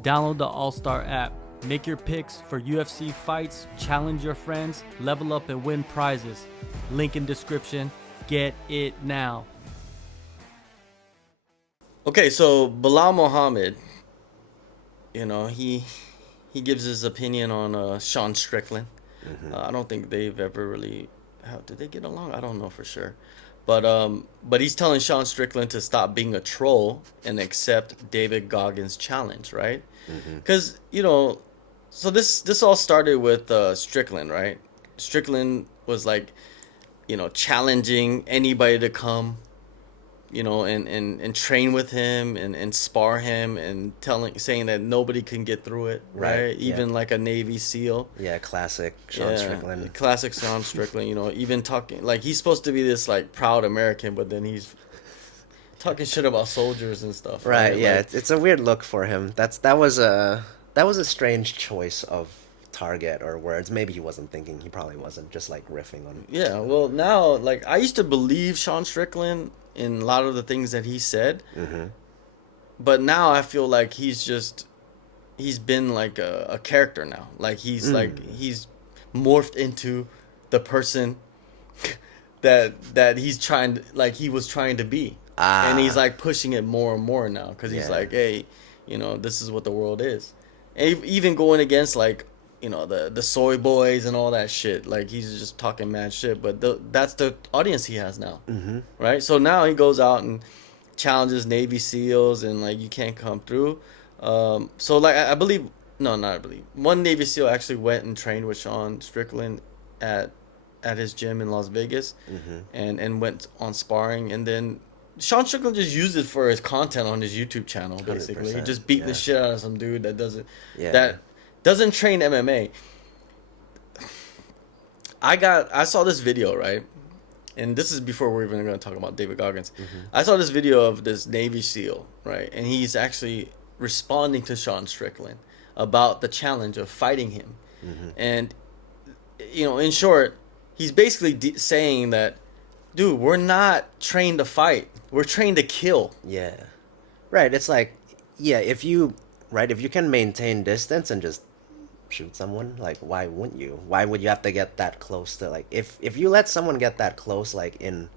Download the AllStar app. Make your picks for UFC fights, challenge your friends, level up and win prizes. Link in description. Get it now. Okay, so Bilal Muhammad, he gives his opinion on Sean Strickland. I don't think they've ever really how did they get along? I don't know for sure. But he's telling Sean Strickland to stop being a troll and accept David Goggins' challenge, right? Because so this all started with Strickland, right? Strickland was like, challenging anybody to come, and train with him and spar him and saying that nobody can get through it, right? Even like a Navy SEAL. Yeah, classic Sean Strickland. Classic Sean Strickland, even talking like he's supposed to be this like proud American, but then he's talking shit about soldiers and stuff. Right, yeah, Like, it's a weird look for him. That was a strange choice of target or words. Maybe he wasn't thinking. He probably wasn't just like riffing on. yeah, well now like I used to believe Sean Strickland in a lot of the things that he said, but now I feel like he's been like a character now. Like he's morphed into the person that he was trying to be, and he's like pushing it more and more now because he's like, hey, this is what the world is, and even going against like the soy boys and all that shit. Like he's just talking mad shit, but that's the audience he has now, right? So now he goes out and challenges Navy SEALs and like you can't come through. So like I believe, no, not I believe, one Navy SEAL actually went and trained with Sean Strickland at his gym in Las Vegas, and went on sparring, and then Sean Strickland just used it for his content on his YouTube channel. Basically, he just beat the shit out of some dude that doesn't train MMA. I saw this video, right? And this is before we're even going to talk about David Goggins. I saw this video of this Navy SEAL, right? And he's actually responding to Sean Strickland about the challenge of fighting him. And, in short, he's basically saying that, dude, we're not trained to fight. We're trained to kill. Yeah, right. It's like, yeah, if you can maintain distance and just shoot someone, like why wouldn't you? Why would you have to get that close to like if you let someone get that close like in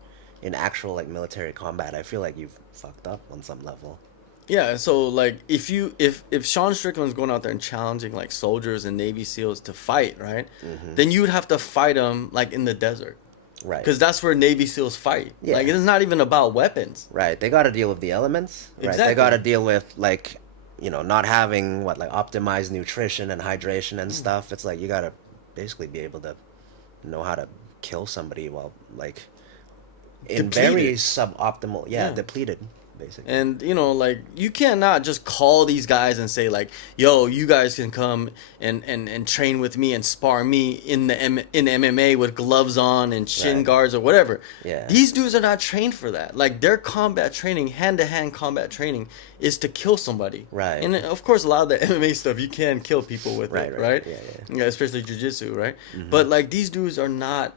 actual like military combat, I feel like you've fucked up on some level. Yeah, so like if Sean Strickland's going out there and challenging like soldiers and Navy SEALs to fight, right? Then you would have to fight them like in the desert. Right. Because that's where Navy SEAls fight. Yeah. Like it's not even about weapons. Right. They got to deal with the elements. Right. Exactly. They got to deal with like not having like optimized nutrition and hydration and stuff. It's like you gotta basically be able to know how to kill somebody while like in very suboptimal, depleted, basically. And like you cannot just call these guys and say like, yo, you guys can come and train with me and spar me in MMA with gloves on and shin guards or whatever. Yeah. These dudes are not trained for that. Like their combat training, hand-to-hand combat training is to kill somebody. Right. And of course a lot of the MMA stuff you can kill people with it, right? Yeah, especially jiu-jitsu, right? But like these dudes are not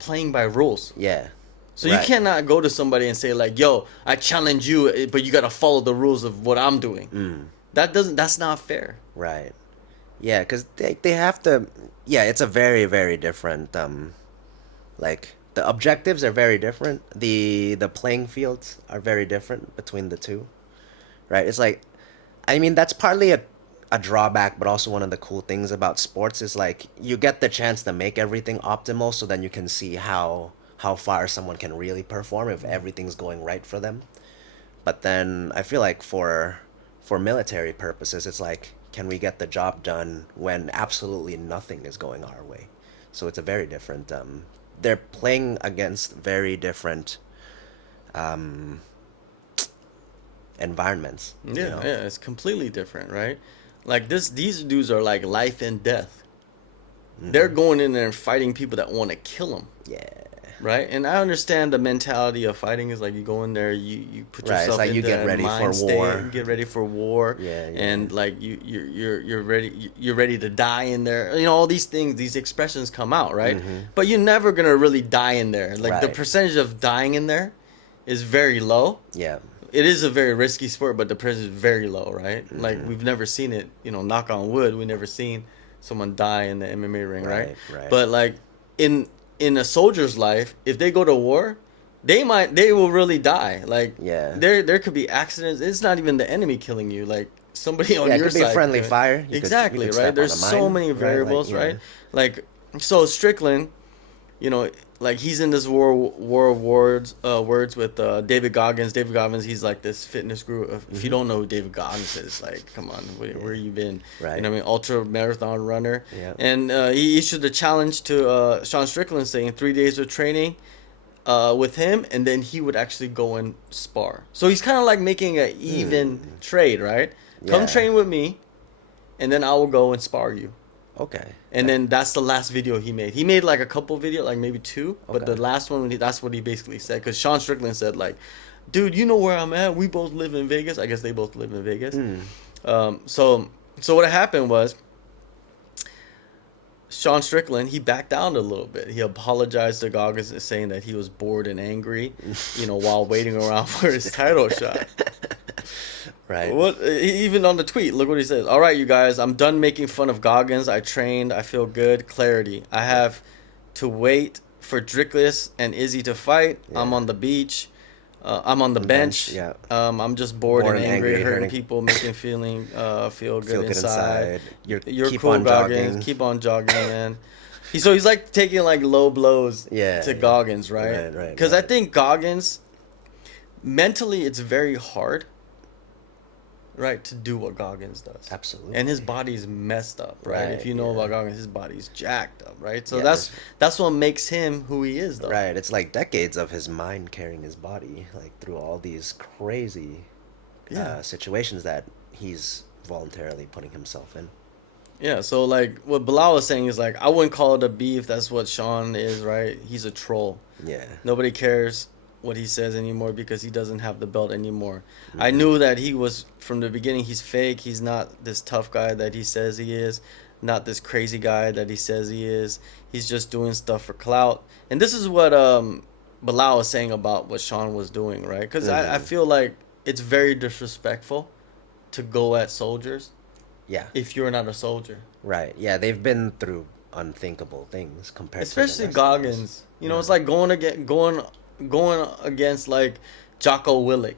playing by rules. Yeah. So you cannot go to somebody and say like, "Yo, I challenge you, but you got to follow the rules of what I'm doing." That's not fair. Right. Yeah, because they have to. Yeah, it's a very very different. Like the objectives are very different. The playing fields are very different between the two. Right. It's like, I mean, that's partly a drawback, but also one of the cool things about sports is like you get the chance to make everything optimal, so then you can see how far someone can really perform if everything's going right for them. But then I feel like for military purposes, it's like, can we get the job done when absolutely nothing is going our way? So it's a very different. They're playing against very different environments. Yeah, it's completely different, right? Like these dudes are like life and death. They're going in there and fighting people that want to kill them. Yeah. Right, and I understand the mentality of fighting is like you go in there, you put yourself it's like in you get ready for war. Get ready for war, and like you're ready to die in there. All these things, these expressions come out, right? But you're never gonna really die in there. Like the percentage of dying in there is very low. Yeah. it is a very risky sport, but the price is very low, right? Like we've never seen it, knock on wood, we never seen someone die in the MMA ring, right? Right. But like in a soldier's life, if they go to war, they will really die. Like Yeah. there could be accidents. It's not even the enemy killing you, like somebody on Yeah, it your could be side. a friendly fire. You Exactly, could right? step on There's a so mine, many right? variables, Like, right? Like so Strickland, like he's in this war of words with David Goggins. David Goggins, he's like this fitness guru. If you don't know who David Goggins is, like, come on, where you been? Right. You know what I mean? Ultra marathon runner. Yeah. And he issued a challenge to Sean Strickland, saying 3 days of training with him, and then he would actually go and spar. So he's kind of like making an even trade, right? Come Yeah. train with me, and then I will go and spar you. Okay. And then that's the last video he made. He made like a couple videos, like maybe two. But Okay. the last one, that's what he basically said. Because Sean Strickland said, like, dude, you know where I'm at? We both live in Vegas. I guess they both live in Vegas. So what happened was, Sean Strickland, he backed down a little bit. He apologized to Goggins, saying that he was bored and angry, while waiting around for his title shot. Right. Even on the tweet, look what he says. All right, you guys, I'm done making fun of Goggins. I trained. I feel good. Clarity. I have to wait for Drickless and Izzy to fight. Yeah. I'm on the beach. I'm on the bench. Yeah. I'm just bored and angry, hurting hurting. people, making feel good inside. You're You're keep cool, on Goggins. jogging. Keep on jogging, man. He's like taking like low blows to Goggins, right? Right. Because I think Goggins, mentally, it's very hard, right, to do what Goggins does. Absolutely. And his body's messed up, right? If you know yeah. about Goggins, his body's jacked up, right? So Yeah, that's what makes him who he is, though. Right. It's like decades of his mind carrying his body, like through all these crazy situations that he's voluntarily putting himself in. Yeah, so like what Bilal was saying is like, I wouldn't call it a beef. That's what Sean is, right? He's a troll. Yeah. Nobody cares what he says anymore because he doesn't have the belt anymore. I knew that he was, from the beginning, he's fake. He's not this tough guy that he says he is, not this crazy guy that he says he is. He's just doing stuff for clout. And this is what Bilal was saying about what Sean was doing, right? Because I feel like it's very disrespectful to go at soldiers. Yeah. If you're not a soldier. Right. Yeah, they've been through unthinkable things compared Especially to the rest of us. Goggins. It's like going against like Jocko Willink.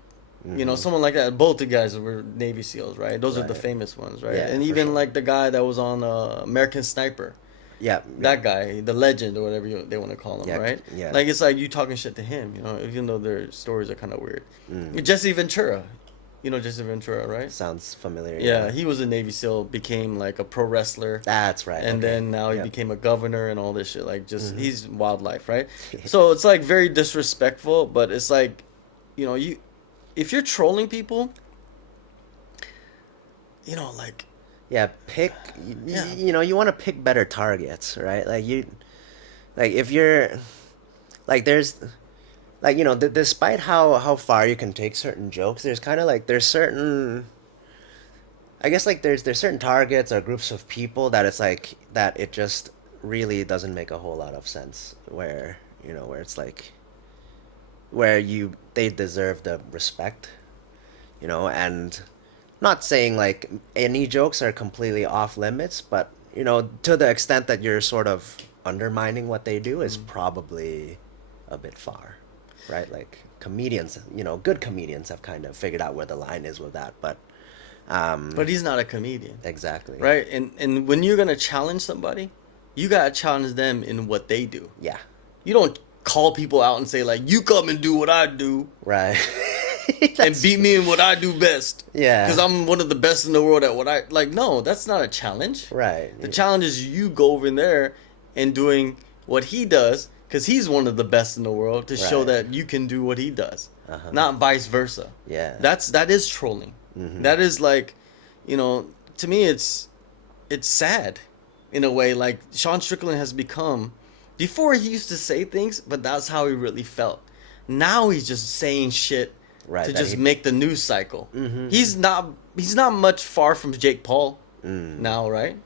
Someone like that. Both the guys were Navy SEALs, right? Those are the Right. famous ones, right? Yeah, and for even sure. like the guy that was on American Sniper. Yeah. That guy, the legend or whatever they want to call him, Yeah, right? yeah. Like it's like you talking shit to him, even though their stories are kind of weird. Jesse Ventura. You know Jesse Ventura, right? Sounds familiar. Yeah, he was a Navy SEAL, became like a pro wrestler. That's right. And okay. then now he Yep. became a governor and all this shit. Like, just he's wildlife, right? So it's like very disrespectful, but it's like, if you're trolling people, like, Yeah, pick. Yeah. You want to pick better targets, right? If you're, like, there's, like, despite how far you can take certain jokes, there's kind of like there's certain. I guess like there's certain targets or groups of people that it's like that it just really doesn't make a whole lot of sense where it's like where they deserve the respect, and not saying like any jokes are completely off limits, but to the extent that you're sort of undermining what they do is probably a bit far, right? Like comedians, good comedians have kind of figured out where the line is with that, but he's not a comedian, exactly, right? And when you're gonna challenge somebody, you gotta challenge them in what they do. Yeah, You don't call people out and say like, you come and do what I do, right. and beat me in what I do best. Yeah. Because I'm one of the best in the world at what I like. No, that's not a challenge. Right. The challenge is you go over there and doing what he does, because he's one of the best in the world, to show Right. that you can do what he does, not vice versa. Yeah. That is trolling. That is like, to me it's sad in a way. Like Sean Strickland has become, before he used to say things, but that's how he really felt. Now he's just saying shit Right, to that just he- make the news cycle. He's not much far from Jake Paul now, right?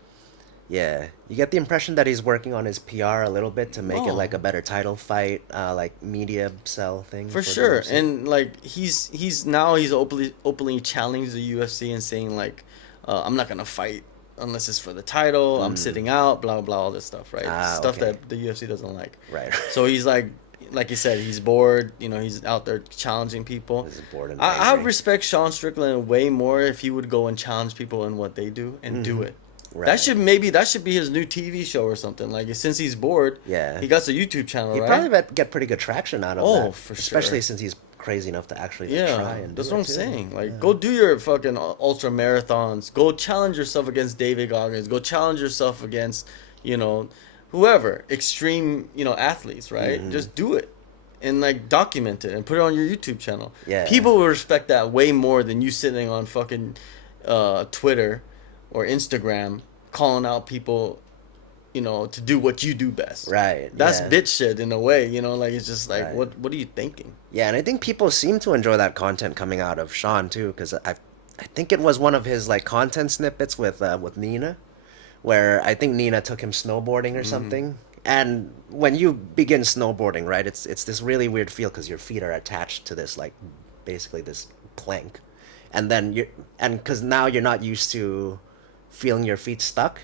Yeah, you get the impression that he's working on his PR a little bit to make it No. like a better title fight, like media sell thing For the sure, UFC. and like he's openly challenged the UFC and saying like, I'm not gonna fight unless it's for the title. I'm sitting out, blah blah, all this stuff, right? Stuff Okay. that the UFC doesn't like. Right. So he's like you said, he's bored. You know, he's out there challenging people. He's bored and I angry. respect Sean Strickland way more if he would go and challenge people in what they do and do it. Right. That should be his new TV show or something. Like since he's bored, Yeah. he got a YouTube channel, He'd right? probably get pretty good traction out of Oh, that. for Especially sure. since he's crazy enough to actually Yeah, try and that's do what it I'm too. saying. Like, go do your fucking ultra marathons. Go challenge yourself against David Goggins. Go challenge yourself against, whoever extreme, athletes. Right? Mm-hmm. Just do it, and like document it and put it on your YouTube channel. Yeah. People will respect that way more than you sitting on fucking Twitter or Instagram calling out people, to do what you do best. Right. That's yeah. bitch shit in a way. Like it's just like Right. what are you thinking? Yeah, and I think people seem to enjoy that content coming out of Sean too, because I think it was one of his like content snippets with Nina, where I think Nina took him snowboarding or something. And when you begin snowboarding, right, it's this really weird feel because your feet are attached to this like basically this plank, and then because now you're not used to feeling your feet stuck.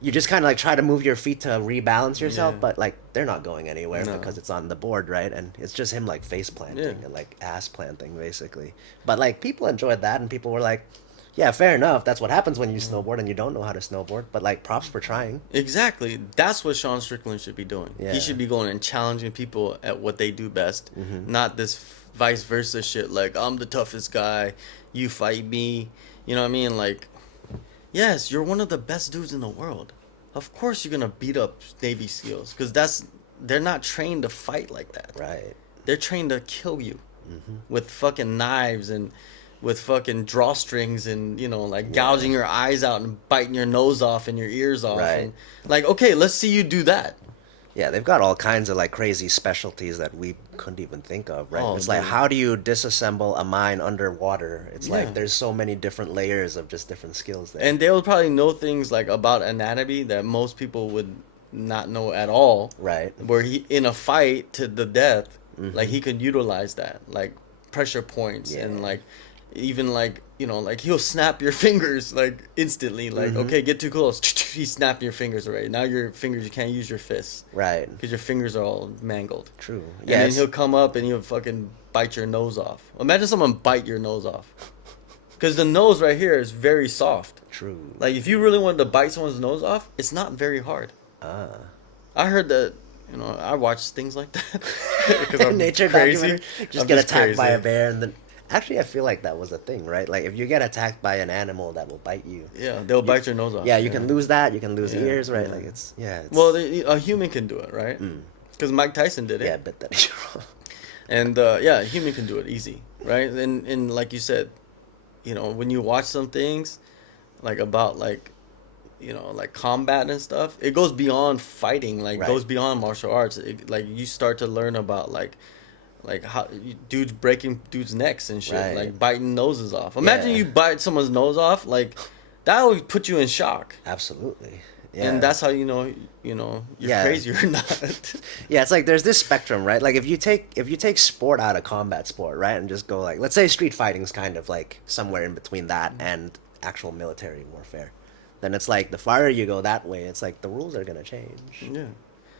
You just kind of like try to move your feet to rebalance yourself, Yeah. but like they're not going anywhere No. because it's on the board, right? And it's just him like face planting Yeah. and like ass planting basically. But like people enjoyed that, and people were like, "Yeah, fair enough. That's what happens when you snowboard and you don't know how to snowboard." But like props for trying. Exactly. That's what Sean Strickland should be doing. Yeah. He should be going and challenging people at what they do best, not this vice versa shit. Like I'm the toughest guy, you fight me. You know what I mean? Like, yes, you're one of the best dudes in the world. Of course you're gonna beat up Navy SEALs because they're not trained to fight like that. Right. They're trained to kill you with fucking knives and with fucking drawstrings and like gouging your eyes out and biting your nose off and your ears off. Right. And, like, okay, let's see you do that. Yeah, they've got all kinds of like crazy specialties that we couldn't even think of, right? Oh, It's like dude. how do you disassemble a mine underwater? It's Yeah. like there's so many different layers of just different skills there. And they would probably know things like about anatomy that most people would not know at all. Right. Where he in a fight to the death, like he could utilize that, like pressure points and Yeah. like even like like he'll snap your fingers like instantly. Like okay, get too close, he snapped your fingers already. Now your fingers you can't use your fists Right. because your fingers are all mangled. True. And Yeah. then it's- he'll come up and he'll fucking bite your nose off. Imagine someone bite your nose off. Because the nose right here is very soft. True. Like if you really wanted to bite someone's nose off, it's not very hard. I heard that, I watch things like that. Because I'm Nature crazy. documentary. Just I'm get attacked by a crazy. bear and then. Actually, I feel like that was a thing, right? Like if you get attacked by an animal that will bite you. Yeah, they'll bite your nose off. Yeah, you can lose that. You can lose Yeah, ears, right? yeah. Like it's yeah. It's, Well, a human can do it, right? Because Mike Tyson did it. yeah, but that. And a human can do it easy, right? And like you said, when you watch some things, like about like combat and stuff, it goes beyond fighting. Like Right. goes beyond martial arts. Like you start to learn about like how dudes breaking dudes' necks and shit, Right. like biting noses off. Imagine Yeah. you bite someone's nose off, like that would put you in shock. Absolutely. Yeah. And that's how you're Yeah. crazy or not. Yeah, it's like there's this spectrum, right? Like if you take sport out of combat sport, right, and just go like, let's say street fighting's kind of like somewhere in between that and actual military warfare, then it's like the farther you go that way, it's like the rules are gonna change. Yeah.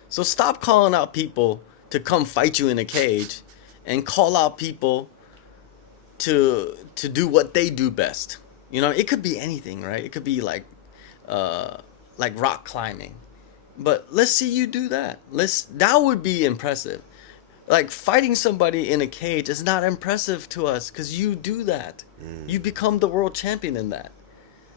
So stop calling out people to come fight you in a cage, and call out people to do what they do best. It could be anything, right? It could be like rock climbing, but let's see you do that. That would be impressive. Like fighting somebody in a cage is not impressive to us because you do that. You become the world champion in that.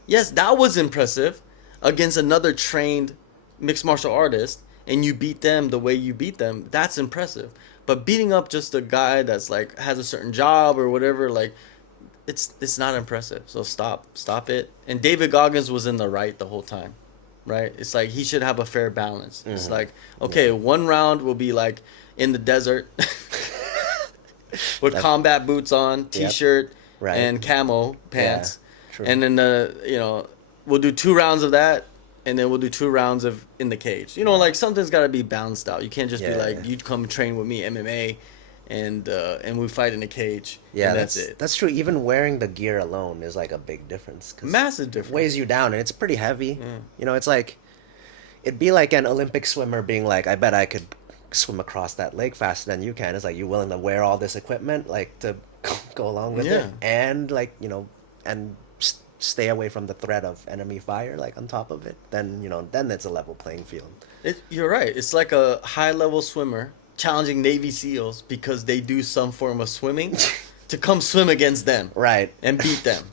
Yes, that was impressive against another trained mixed martial artist, and you beat them the way you beat them. That's impressive. But beating up just a guy that's like has a certain job or whatever, like it's not impressive. So stop it. And David Goggins was in the right the whole time, right? It's like he should have a fair balance. It's like, okay, one round will be like in the desert with combat boots on, t-shirt, Right. and camo pants. True. And then we'll do 2 rounds of that and then we'll do 2 rounds of in the cage. You know, like something's got to be balanced out. You can't just be like, you come train with me MMA, and we fight in a cage. Yeah, and that's it. That's true. Even wearing the gear alone is like a big difference. 'Cause Massive difference. It weighs you down, and it's pretty heavy. You know, it's like it'd be like an Olympic swimmer being like, I bet I could swim across that lake faster than you can. It's like, you willing to wear all this equipment like to go along with it, and like, you know, and stay away from the threat of enemy fire, like on top of it, then, you know, then it's a level playing field. You're right. It's like a high level swimmer challenging Navy SEALs because they do some form of swimming to come swim against them, right, and beat them.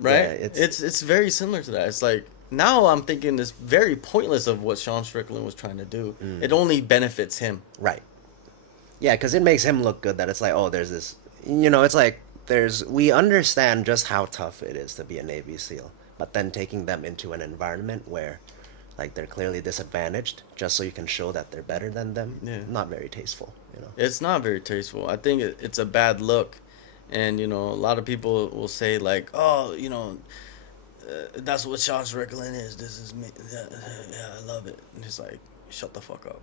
Right? Yeah, it's very similar to that. It's like, now I'm thinking it's very pointless of what Sean Strickland was trying to do. It only benefits him. Right. Yeah, because it makes him look good that it's like, oh, there's this, you know, it's like we understand just how tough it is to be a Navy SEAL, but then taking them into an environment where like they're clearly disadvantaged just so you can show that they're better than them, not very tasteful, you know. It's not very tasteful. I think it's a bad look. And, you know, a lot of people will say like, oh, you know, that's what Sean Strickland is. This is me. Yeah, I love it. And it's like, shut the fuck up.